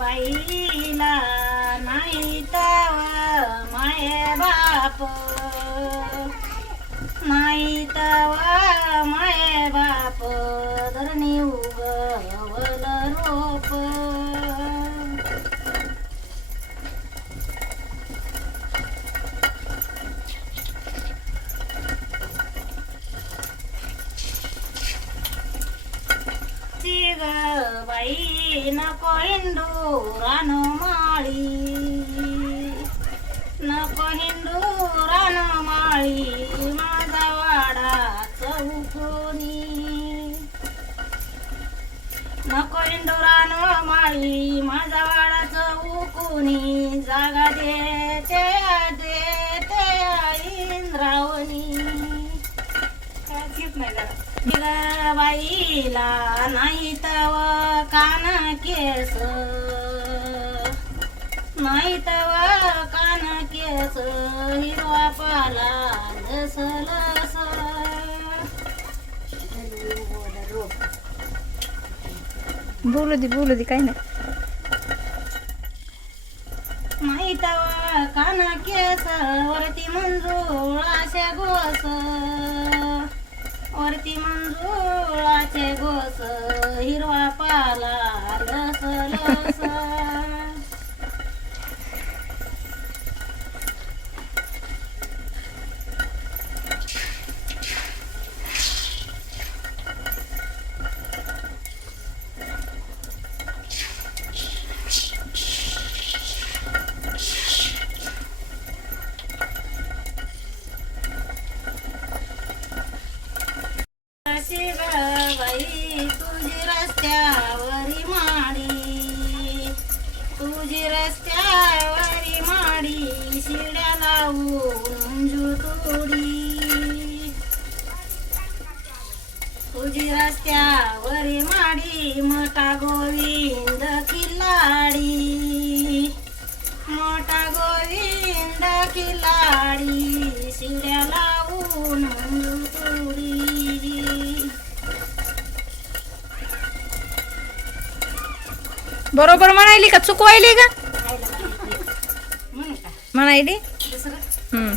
बाईला नाही तव माय बाप. नाही तव माय बाप. धरणी उगवल रोप. ग बाई नको हिंडू रानो माळी. नको हिंडू रानो माळी माझा वाडा चौकोनी. नको हिंडू माळी माझा वाडा चौकोनी. जागा देते ग बाईला नाही तव कान केस. नाही तव कान केस हिरवा पाला लस बोलू दे बोलू दे काही नाही. नाही तव कान केस वरती मंजुळाचे गोस. awesome. शिड्या लावून मंजू तुडी तुझी रस्त्यावर माडी मोठा गोविंद किल्लाडी मोठा गोविंद किल्लाडी शिड्या लावून मंजू बरोबर म्हणायली का चुकवायली का म्हणू का म्हणायली दुसरं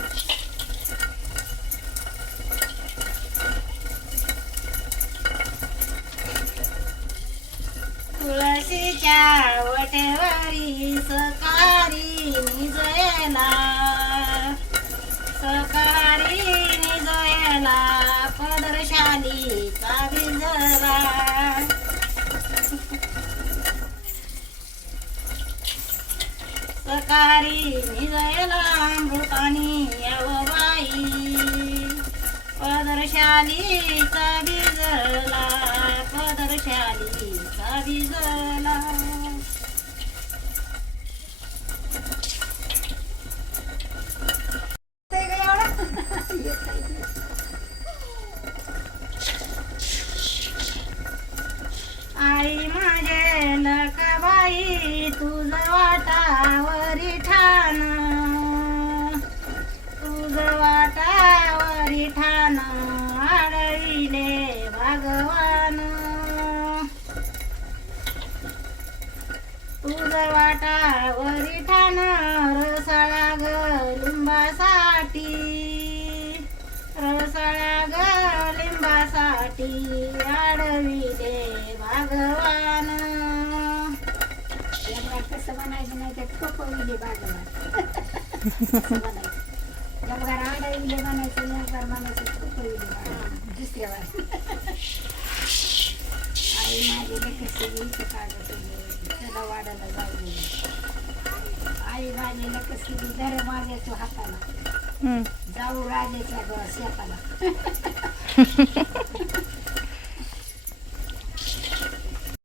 सकारी निजयला अमृतानी याव बाई पदरशालीचा भिजला पदरशालीचा भिजला आई माझे नका बाई तुझ वाटावरी ठाण रसाळा ग लिंबासाठी रसाळा ग लिंबासाठी आडविले भागवान कसं म्हणायचं नाही तर खोपविले दे भागवान. म्हणायचं जमगार आडविले म्हणायचं जमगार दुसऱ्या वार. आई माझी लेकर त्याला वाढायला जाऊ. आई माझी लेकरची धर माझ्या तू हाताला. जाऊ राजाच्या शेताला.